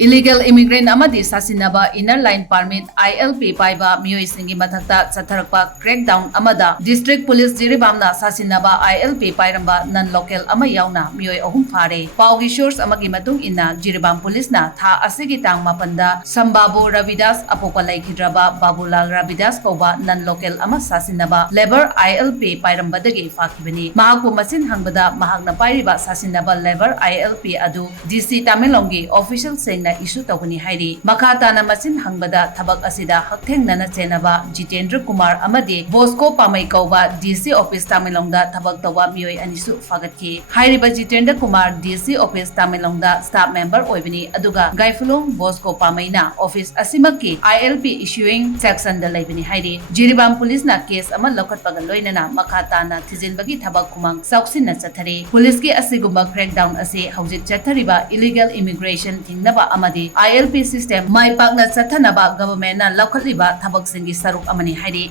illegal immigrant amadi Sasinnaba inner line permit ILP Pairamba Mioi singi mathakta chatharakpa crackdown amada district police jiribamna Sasinnaba ILP Pairamba non local ama Yaona Mioi ahum phare paugi source amagi matung inna jiribam police na tha asigi tang mapanda Sambabo Ravidas apopalai khidraba Babulal Ravidas koba non local ama Sasinnaba labor ILP Pairamba dagi fakibani mahaku masin hangbada mahakna pairiba Sasinnaba labor ILP adu DC Tamilongi official na issue tawni hairi makata na masin hangbada thabak asida haktheng nana chenaba Jitendra Kumar amadi Bosco Pamai kauba DC office Tamilongda thabak tawa mioi anisu fagatki hairiba Jitendra Kumar DC office Tamilongda staff member oibini aduga Gaifulong Bosco Pamai na office asimaki ILP issuing section da laibini hairi Jiribam police na case ama lokat pagaloina na makata na thijinbagi thabak kumang sauksin na chathari police ki asigumba crackdown ase haujik chathariba illegal immigration thingnaba amadi ILP system mai pakna chathanaba government na laukhatliba thabak singi saruk amani hairi